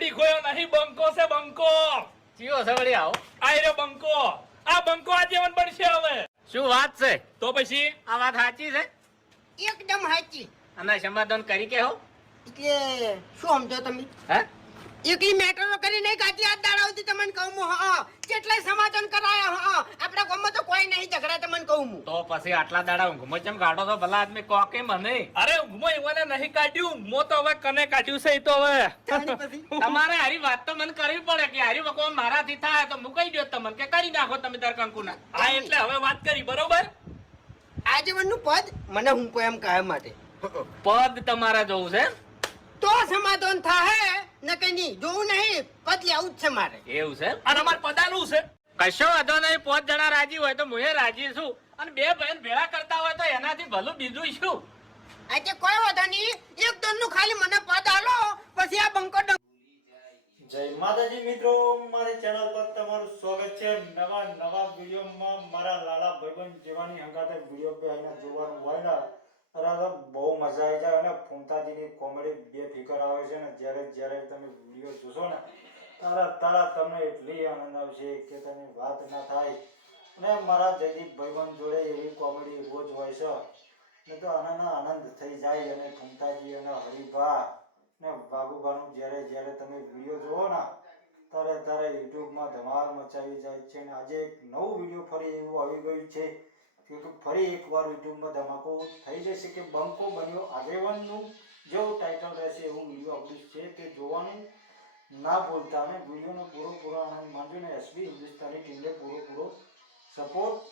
Comedy ખોયો નહીં બંકો છે બંકો. ચિયો છે આવો. આ રહ્યો બંકો. આ બંકો આજીવન બનશે હવે. શું વાત છે? તો પછી? આ વાત સાચી છે? એકદમ સાચી. અને સમાધાન કરી કે હો? એટલે શું સમજો તમે? હે? એકલી મેટરો કરી નહીં કાઢી હાથ દાડાવતી તમને કહું હું હા કેટલાય સમાધાન કરાયા હા આપણા ગામમાં તો કોઈ નહીં ઝઘડા તમને કહું હું તો પછી આટલા દાડા ઊંઘમો જેમ કાઢો તો ભલા આદમી કોકે મને. અરે ઊંઘમો એવાને નહીં કાઢ્યું. મો તો હવે કને કાઢ્યું છે તો હવે. તમારે હારી વાત તો મને કરવી પડે કે હારી વકો મારાથી થાય તો મુકાઈ દો તમને કે કરી નાખો તમે તાર કંકુના. આ એટલે હવે વાત કરી બરોબર? આજીવનનું પદ મને હું કોઈ એમ કાયમ માટે. પદ તમારે જોવું છે? તો સમાધાન થાય ને કઈ નહીં. જોવું નહીં પદ લેવું જ છે મારે. એવું છે? અને અમારે પદાનું છે. કશો વાંધો નહીં પોત જણા રાજી હોય તો હું રાજી છું. અને બે બહેન ભેળા કરતા હોય તો એનાથી ભલું બીજું શું? આજે કોઈ વાંધો નહીં. એક દોનનું ખાલી મને પદ આલો. પછી આ બંકો જય માતાજી મિત્રો મારી ચેનલ પર તમારું સ્વાગત છે. નવા નવા વિડીયોમાં મારા લાલા ભાઈબંધ જેવાની હંગાતે વીડિયો પે અહીંયા જોવાનું હોય ને અરે બહુ મજા આવી જાય અને ફૂમતાજીની કોમેડી બે ફિકર આવે છે ને જ્યારે જ્યારે તમે વીડિયો જોશો ને તારા તારા તમને એટલી આનંદ આવશે કે તમે વાત ના થાય. અને મારા જયદીપ ભાઈબંધ જોડે એવી કોમેડી રોજ હોય છે. ને તો આનંદ આનંદ થઈ જાય અને ફૂમતાજી અને હરિભા ને બાબુબાનું જ્યારે જ્યારે તમે વીડિયો જોવો ને, ત્યારે ત્યારે યુટ્યુબમાં ધમાલ મચાવી જાય છે ને આજે એક નવું વીડિયો ફરી એવું આવી ગયું છે કે ફરી એકવાર યુટ્યુબમાં ધમાકો થઈ જશે કે બંકો બન્યો. આગેવાનનું જેવું ટાઇટલ રહેશે એવું વીડિયો અપડેટ છે તે જોવાનું ના ભૂલતા અને વિડીયોનો પૂરો પૂરો આનંદ માનજો ને એસબી હિન્દુસ્તાની ટીમને પૂરો પૂરો સપોર્ટ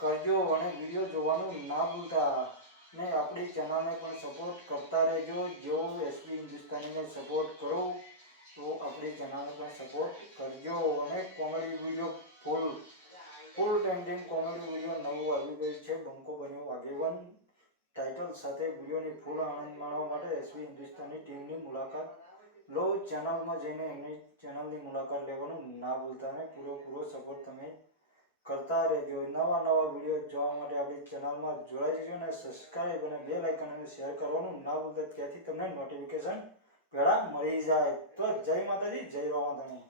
કરજો અને વીડિયો જોવાનું ના ભૂલતા. ને આપણી ચેનલને પણ સપોર્ટ કરતા રહેજો. જેવો એસપી હિન્દુસ્તાનીને સપોર્ટ કરો, તો આપણી ચેનલને પણ સપોર્ટ કરજો. અને comedy video full full trending comedy video નવું આવી ગયું છે. બંકો બન્યો આગેવાન. ટાઇટલ સાથે વિડીયોની ફૂલ આનંદ માણવા માટે એસપી હિન્દુસ્તાની ટીમની મુલાકાત લો. ચેનલમાં જઈને એમની ચેનલની મુલાકાત લેવાનું ના ભૂલતા અને પૂરેપૂરો સપોર્ટ તમે કરતા રહેજો. નવા નવા વીડિયો જોવા માટે આપણી ચેનલમાં જોડાઈ જજો અને સબસ્ક્રાઈબ અને બેલ આઇકન અને શેર કરવાનું ના ભૂલતા. ત્યાંથી તમને નોટિફિકેશન પહેલાં મળી જાય. તો જય માતાજી, જય રામાધણી